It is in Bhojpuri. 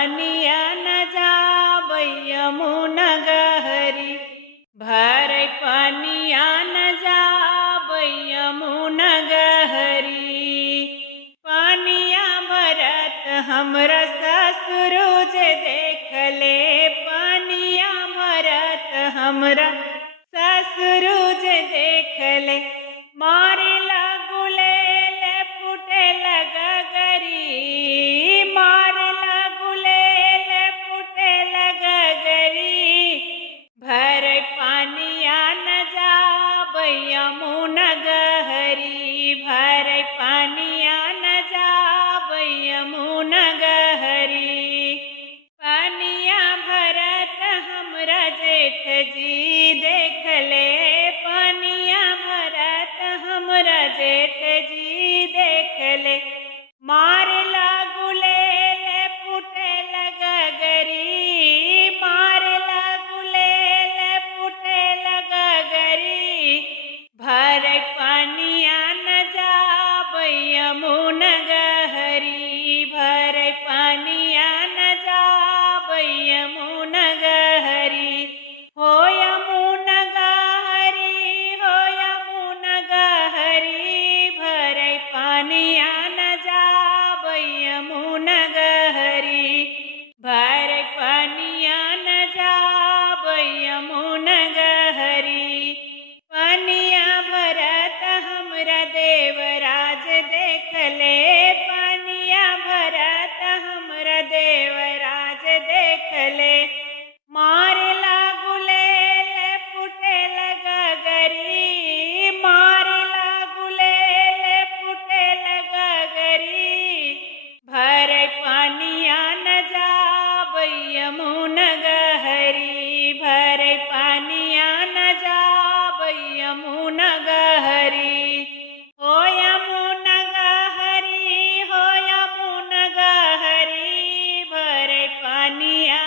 पानिया न जाबै यमुना गहरी, भरै पानिया न जाबै यमुना गहरी। पानिया भरत हमरा ससुरु जे देखले, पानिया भरत हमरा ससुरु जे देखले, मारे लागुले ले फुटे लगगरी, मारे लागुले ले फुटे लगगरी। भरै पानिया न जाबै यमुना गहरी, भरै पानिया न जाबै यमुना गहरी। पानिया भरत हमरा जेठ जी देखले, पानिया भरत हमरा जेठ जी देखले, मारे लागुले ले फुटे लगगरी, मारे लागुले ले फुटे लगगरी। भरै पानिया न जाबै यमुना गहरी, भरै पानिया न जाबै यमुना गहरी। हो यमुना गहरी, हो यमुना गहरी, भरै पानिया न जाबै यमुना गहरी, भरै पानिया न जाबै यमुना गहरी। पानिया भरत हमरा देवराज देखले, पानिया भरत हमरा देवराज देखले, मारे लागुले ले फुटे लगगरी, मारे लागुले ले फुटे लगगरी। भरै पानिया न जाबै यमुना गहरी, भरै पानिया न जाबै यमुना गहरी। हो यमुना गहरी, हो यमुना गहरी, भरै पानिया